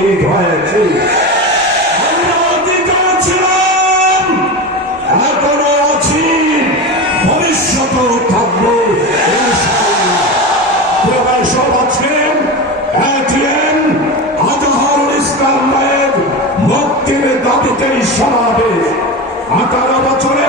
শহীদ হয়েছি এখনও আছি ভবিষ্যতেও থাকব প্রকাশক আছেন এটিএম আজহারুল ইসলাম মুক্তির দাবিতেই সমাবেশ আঠারো বছর